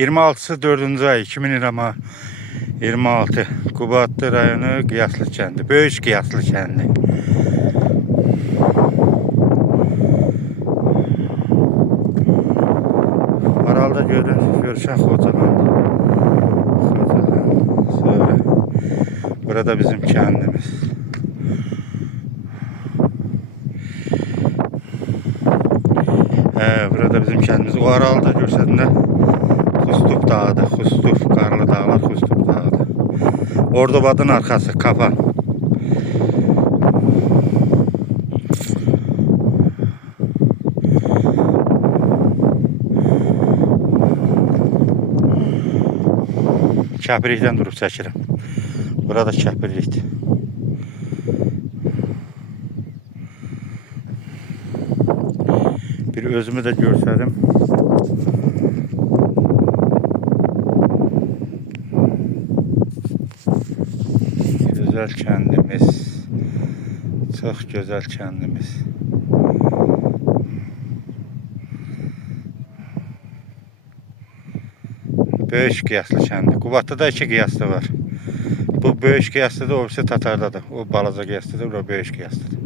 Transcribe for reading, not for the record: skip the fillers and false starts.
26'sı 4-cü ay 2026 Qubadlı rayonu Qiyaslı kəndi. Böyük Qiyaslı kəndi. Aralda görüşən Xocahan. Sonra burada bizim kəndimiz. Burada bizim kəndimiz. O aralda görsəndə Xustuf dağıdır. Xustuf, Qarlı dağlar Xustuf dağıdır. Ordubadın arkası Kapan. Kəpirlikdən durub çəkirəm. Burada kəpirlikdir. Bir özümü de görsədim. Güzel kəndimiz. Çox gözəl kəndimiz. Böyük Qiyaslı kəndi. Qubadda da 2 Qiyaslı var. Bu Böyük Qiyaslıdır, o birisi Tatardadır. O balaca Qiyaslıdır, o Böyük Qiyaslıdır.